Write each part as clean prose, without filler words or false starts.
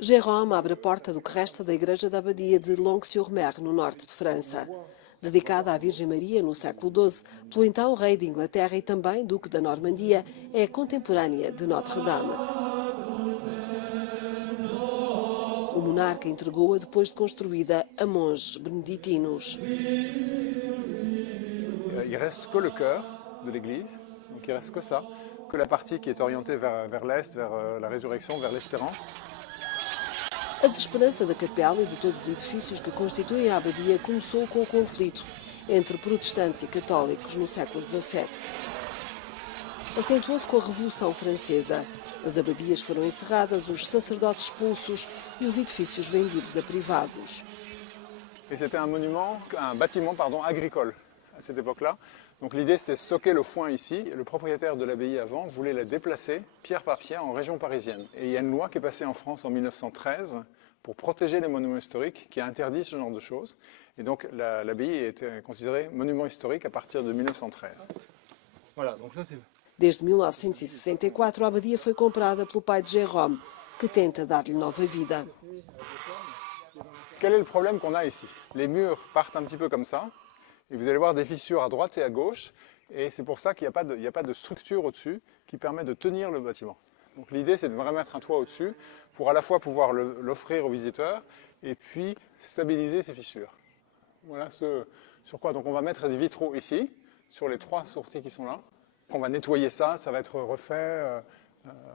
Jérôme abre a porta do que resta da igreja da abadia de Longnes-sur-Mer, no norte de França. Dedicada à Virgem Maria no século XII, pelo então rei de Inglaterra e também duque da Normandia, é contemporânea de Notre-Dame. O monarca entregou-a depois de construída a monges beneditinos. Il reste que le cœur de l'église, donc il reste que ça, que la partie qui est orientée vers l'est, vers la résurrection, vers l'espérance. A desesperança da capela e de todos os edifícios que constituem a abadia começou com o conflito entre protestantes e católicos no século XVII. Acentuou-se com a Revolução Francesa. As abadias foram encerradas, os sacerdotes expulsos e os edifícios vendidos a privados. Et c'était un bâtiment agricole à cette époque-là. Donc l'idée c'était de stocker le foin ici. Le propriétaire de l'abbaye avant voulait la déplacer pierre par pierre en région parisienne. Et il y a une loi qui est passée en France en 1913 pour protéger les monuments historiques qui a interdit ce genre de choses. Et donc l'abbaye a été considérée monument historique à partir de 1913. Voilà, donc ça c'est... Desde 1964, a abadia foi comprada pelo pai de Jérôme, que tenta dar-lhe nova vida. Quel est le problème qu'on a ici? Les murs partent un petit peu comme ça. Et vous allez voir des fissures à droite et à gauche. Et c'est pour ça qu'il n'y a pas de structure au-dessus qui permet de tenir le bâtiment. Donc l'idée, c'est de vraiment mettre un toit au-dessus pour à la fois pouvoir l'offrir aux visiteurs et puis stabiliser ces fissures. Voilà ce sur quoi donc on va mettre des vitraux ici, sur les 3 sorties qui sont là. On va nettoyer ça, ça va être refait,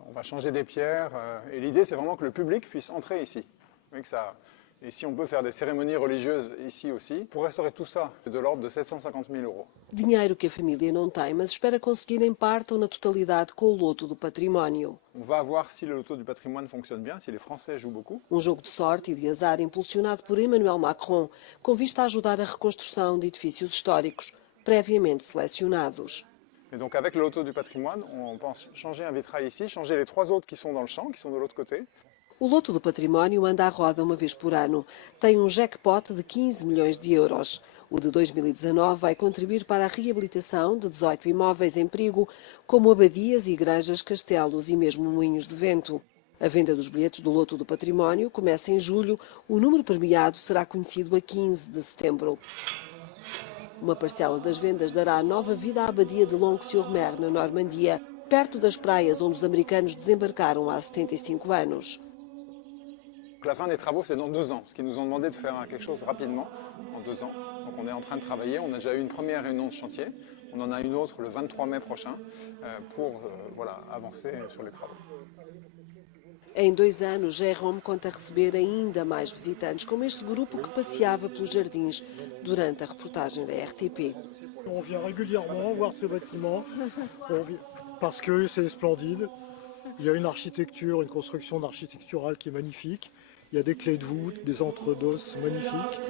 on va changer des pierres. Et l'idée, c'est vraiment que le public puisse entrer ici. Avec ça. Et si on peut faire des cérémonies religieuses ici aussi, pour restaurer tout ça, c'est de l'ordre de 750 000 €. Dinheiro que a família não tem, mas espera conseguir em parte ou na totalidade com o loto do património. On va voir si le loto du patrimoine fonctionne bien, si les Français jouent beaucoup. Jogo de sorte e de azar impulsionado por Emmanuel Macron, com vista a ajudar a reconstrução de edifícios históricos previamente selecionados. Et donc avec le loto du patrimoine, on pense changer un vitrail ici, changer les 3 autres qui sont dans le champ, qui sont de l'autre côté. O loto do património anda à roda uma vez por ano. Tem jackpot de 15 milhões de euros. O de 2019 vai contribuir para a reabilitação de 18 imóveis em perigo, como abadias, igrejas, castelos e mesmo moinhos de vento. A venda dos bilhetes do loto do património começa em julho. O número premiado será conhecido a 15 de setembro. Uma parcela das vendas dará nova vida à abadia de Longnes-sur-Mer, na Normandia, perto das praias onde os americanos desembarcaram há 75 anos. La fin des travaux, c'est dans 2 ans, parce qu'ils nous ont demandé de faire quelque chose rapidement, en 2 ans. Donc on est en train de travailler, on a déjà eu une première réunion de chantier, on en a une autre le 23 mai prochain, pour avancer sur les travaux. Em 2 anos, Jérôme conta receber ainda mais visitantes, como este grupo que passeava pelos jardins durante a reportagem da RTP. On vient régulièrement voir ce bâtiment, parce que c'est splendide. Il y a une architecture, une construction architecturale qui est magnifique. Il y a des clés de voûte, des entredosses magnifiques.